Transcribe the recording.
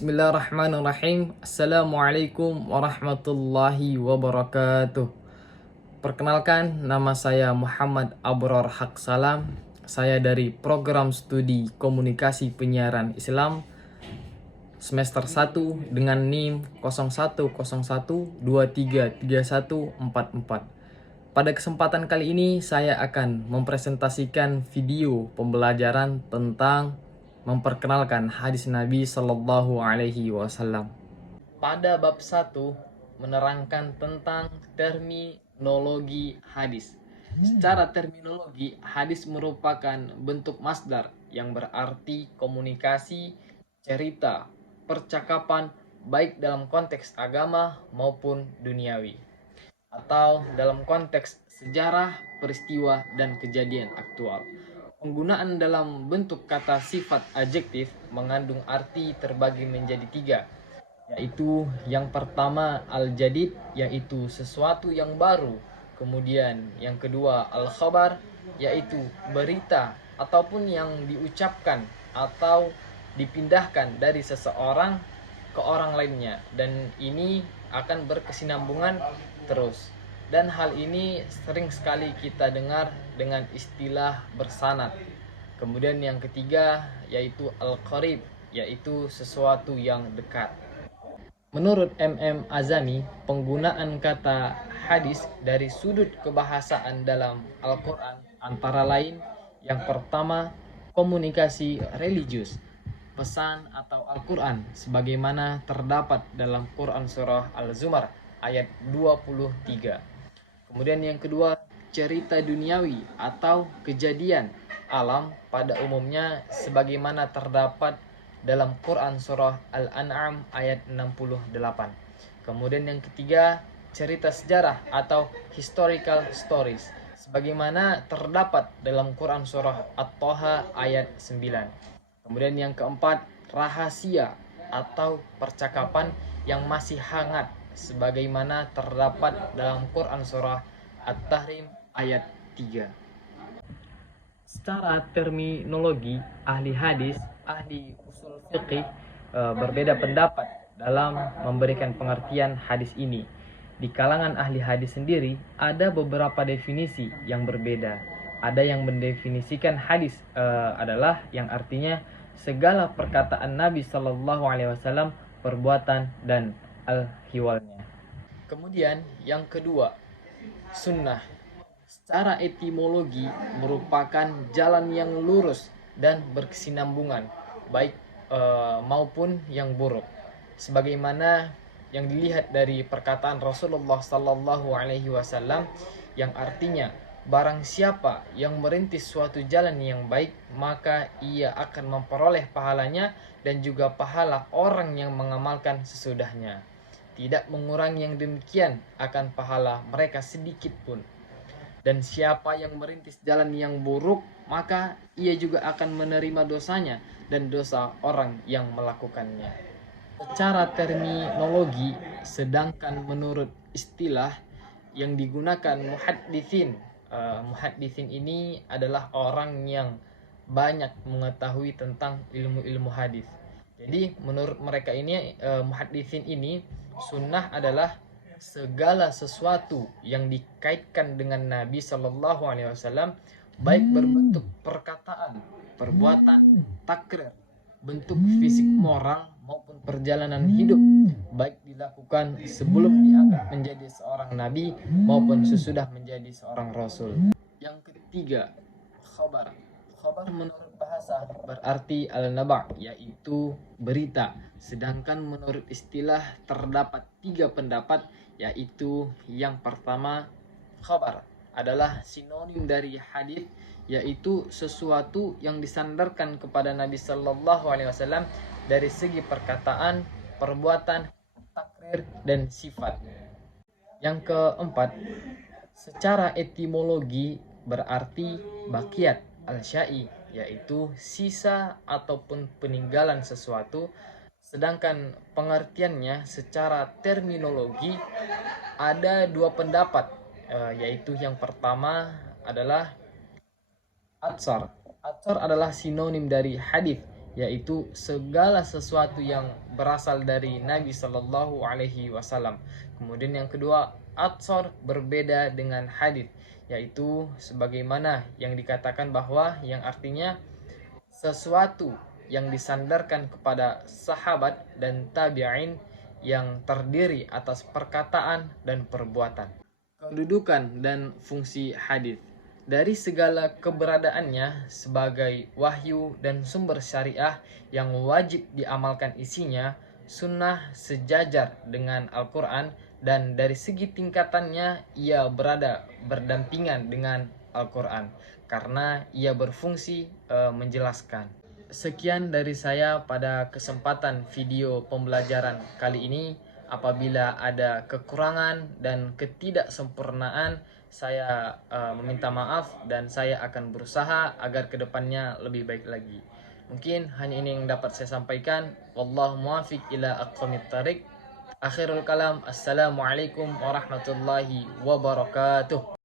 Bismillahirrahmanirrahim. Assalamualaikum warahmatullahi wabarakatuh. Perkenalkan, nama saya Muhammad Abror Haq Salam. Saya dari program studi komunikasi penyiaran Islam semester 1 dengan NIM 0101233144. Pada kesempatan kali ini saya akan mempresentasikan video pembelajaran tentang memperkenalkan hadis Nabi Shallallahu Alaihi Wasallam. Pada bab 1 menerangkan tentang terminologi hadis. Secara terminologi, hadis merupakan bentuk masdar yang berarti komunikasi, cerita, percakapan baik dalam konteks agama maupun duniawi, atau dalam konteks sejarah, peristiwa, dan kejadian aktual. Penggunaan dalam bentuk kata sifat adjektif mengandung arti terbagi menjadi 3, yaitu yang pertama al-jadid, yaitu sesuatu yang baru. Kemudian yang kedua al-khabar, yaitu berita ataupun yang diucapkan atau dipindahkan dari seseorang ke orang lainnya, dan ini akan berkesinambungan terus. Dan hal ini sering sekali kita dengar dengan istilah bersanad. Kemudian yang ketiga yaitu al-qarib, yaitu sesuatu yang dekat. Menurut MM Azami, penggunaan kata hadis dari sudut kebahasaan dalam Al-Quran antara lain: yang pertama, komunikasi religius, pesan atau Al-Quran sebagaimana terdapat dalam Quran surah Al-Zumar ayat 23. Kemudian yang kedua, cerita duniawi atau kejadian alam pada umumnya sebagaimana terdapat dalam Quran surah Al-An'am ayat 68. Kemudian yang ketiga, cerita sejarah atau historical stories sebagaimana terdapat dalam Quran surah At-Taha ayat 9. Kemudian yang keempat, rahasia atau percakapan yang masih hangat sebagaimana terdapat dalam Quran surah At-Tahrim ayat 3. Secara terminologi, ahli hadis, ahli usul fiqih berbeda pendapat dalam memberikan pengertian hadis ini. Di kalangan ahli hadis sendiri ada beberapa definisi yang berbeda. Ada yang mendefinisikan hadis adalah yang artinya segala perkataan Nabi Shallallahu Alaihi Wasallam, perbuatan dan al-hiwalnya. Kemudian yang kedua, sunnah. Secara etimologi merupakan jalan yang lurus dan berkesinambungan, baik maupun yang buruk. Sebagaimana yang dilihat dari perkataan Rasulullah Sallallahu Alaihi Wasallam yang artinya, barang siapa yang merintis suatu jalan yang baik, maka ia akan memperoleh pahalanya dan juga pahala orang yang mengamalkan sesudahnya. Tidak mengurangi yang demikian akan pahala mereka sedikit pun. Dan siapa yang merintis jalan yang buruk, maka ia juga akan menerima dosanya dan dosa orang yang melakukannya. Secara terminologi, sedangkan menurut istilah yang digunakan muhadditsin, muhadditsin ini adalah orang yang banyak mengetahui tentang ilmu-ilmu hadis. Jadi menurut mereka ini, muhadditsin ini, sunnah adalah segala sesuatu yang dikaitkan dengan Nabi Shallallahu Alaihi Wasallam, baik berbentuk perkataan, perbuatan, takrir, bentuk fisik moral maupun perjalanan hidup, baik dilakukan sebelum diangkat menjadi seorang nabi maupun sesudah menjadi seorang rasul. Yang ketiga, khabar. Khabar menurut bahasa berarti al-naba', yaitu berita. Sedangkan menurut istilah terdapat 3 pendapat, yaitu yang pertama, khabar adalah sinonim dari hadis, yaitu sesuatu yang disandarkan kepada Nabi Sallallahu Alaihi Wasallam dari segi perkataan, perbuatan, takrir, dan sifat. Yang keempat, secara etimologi berarti bakiat al-syai, yaitu sisa ataupun peninggalan sesuatu. Sedangkan pengertiannya secara terminologi ada 2 pendapat, yaitu yang pertama adalah atsar. Atsar adalah sinonim dari hadis, yaitu segala sesuatu yang berasal dari Nabi Shallallahu Alaihi Wasallam. Kemudian yang kedua, atsor berbeda dengan hadis, yaitu sebagaimana yang dikatakan bahwa yang artinya sesuatu yang disandarkan kepada sahabat dan tabi'in yang terdiri atas perkataan dan perbuatan. Kedudukan dan fungsi hadis. Dari segala keberadaannya sebagai wahyu dan sumber syariah yang wajib diamalkan isinya, sunnah sejajar dengan Al-Quran, dan dari segi tingkatannya ia berada berdampingan dengan Al-Quran karena ia berfungsi menjelaskan. Sekian dari saya pada kesempatan video pembelajaran kali ini. Apabila ada kekurangan dan ketidaksempurnaan, saya meminta maaf dan saya akan berusaha agar kedepannya lebih baik lagi. Mungkin hanya ini yang dapat saya sampaikan. Wallahu muwaffiq ila aqwamit thariq. Akhirul kalam. Assalamualaikum warahmatullahi wabarakatuh.